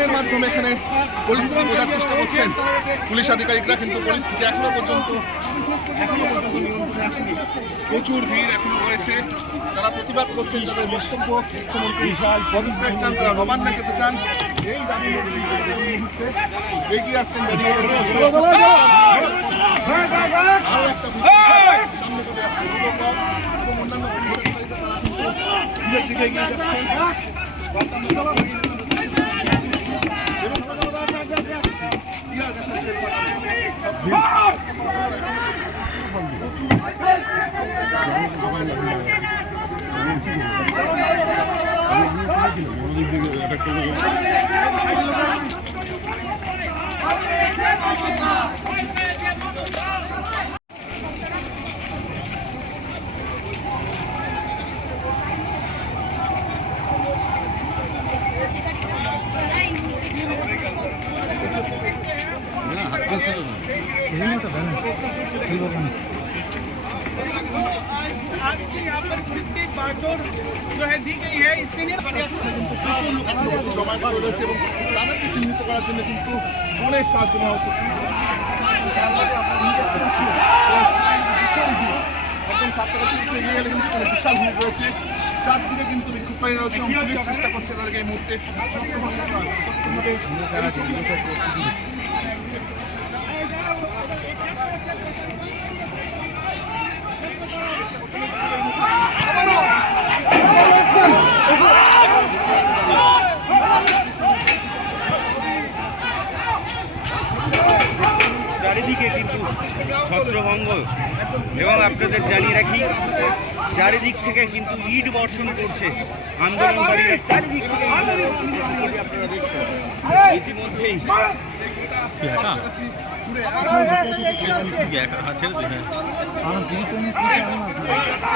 ড্রোনের মাধ্যমে এখানে পরিস্থিতি বোঝার চেষ্টা করছেন পুলিশ আধিকারিকরা কিন্তু পরিস্থিতি এখনও পর্যন্ত এখনও পর্যন্ত নিয়ন্ত্রণে আসেনি প্রচুর ভিড় এখনও রয়েছে তারা প্রতিবাদ করছেন তাদের বক্তব্য মুখ্যমন্ত্রী পদত্যাগ চান তারা নবান্ন খেতে চান এই দাবি এগিয়ে আসছেন ব্যারিকেডের একটা সামনে চলে আসছে এবং অন্যান্য নিজের দিকে এগিয়ে যাচ্ছেন। आज की यहाँ पर जितनी बागडोर जो है दी गई है इसके लिए প্রচুর লোক এখনো পর্যন্ত জমায়েত করে রয়েছে এবং তাদেরকে চিহ্নিত করার জন্য কিন্তু ড্রোনের সাহায্য নেওয়া হচ্ছে একদম সাতটা থেকে এগিয়ে গেলে কিন্তু সেখানে বিশাল ভিড় রয়েছে চারদিকে কিন্তু বিক্ষোভকারী রয়েছে এবং পুলিশ চেষ্টা করছে তাদেরকে এই মুহূর্তে চারিদিকে কিন্তু ছত্রভঙ্গ। এবং আপনাদের জানিয়ে রাখি চারিদিক থেকে কিন্তু ইট বর্ষণ করছে আন্দোলনকারীরা। চারিদিক থেকে আপনারা দেখছেন। ইতিমধ্যেই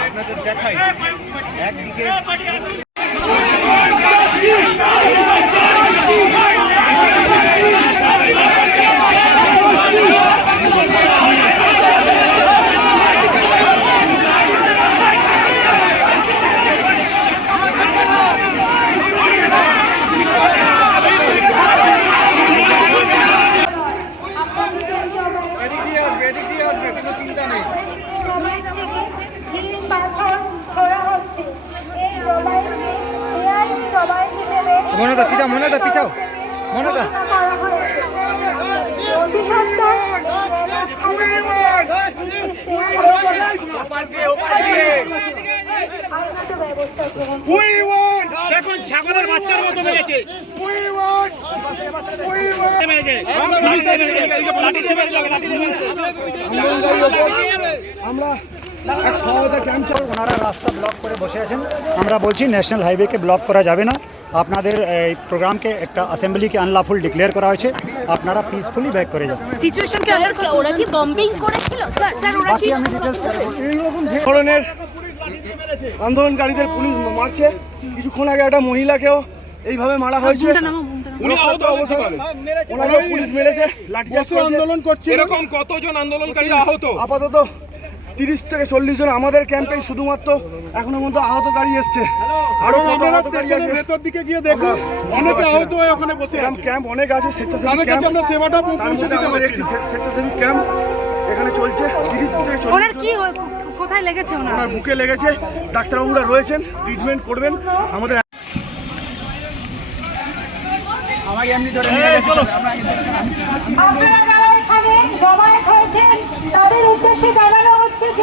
আপনাদের দেখাই। একদিকে মনদা পিছাও মনদা পিছাও মনদা দেখুন ছাগলের বাচ্চার মতো মেরেছে। মেরেছে এক সহায়তা ক্যাম্প চলে ওনারা রাস্তা ব্লক করে বসে আছেন। আমরা বলছি ন্যাশনাল হাইওয়েকে ব্লক করা যাবে না। আপনাদের এই প্রোগ্রামকে একটা অ্যাসেম্বলিকে আনলাফুল ডিক্লেয়ার করা হয়েছে। আপনারা পিসফুলি ব্যাক করে যান। সিচুয়েশন ওরা কি বম্বিং করেছিল? স্যার স্যার ওরা কি বাকি আমি ডিটেলস এইরকম যে ধরনের আন্দোলনকারীদের পুলিশ মারছে কিছুক্ষণ আগে একটা মহিলাকেও এইভাবে মারা হয়েছে। উনি আহত অবস্থা পুলিশ মেরেছে লাঠিচার্জ আন্দোলন করছে। এরকম কতজন আন্দোলনকারী আহত? আপাতত তিরিশ থেকে চল্লিশ জন আমাদের ক্যাম্পে শুধুমাত্র এখনও পর্যন্ত আহত গাড়ি এসছে। আরও কত আহত ভেতর দিকে গিয়ে দেখুন। অনেকে আহত হয়ে ওখানে বসে ক্যাম্প আছে। ক্যাম্প অনেক আছে স্বেচ্ছাসেবী ক্যাম্প আমরা সেবাটা পৌঁছে দিতে পারছি। স্বেচ্ছাসেবী ক্যাম্প এখানে চলছে তিরিশ থেকে চল্লিশ ওনার কি কোথায় লেগেছে ওনার? ওনার বুকে লেগেছে ডাক্তারবাবুরা রয়েছেন ট্রিটমেন্ট করবেন আমাদের আপনারা যারা এখানে জমায়েত হয়েছেন তাদের উদ্দেশ্যে জানানো হচ্ছে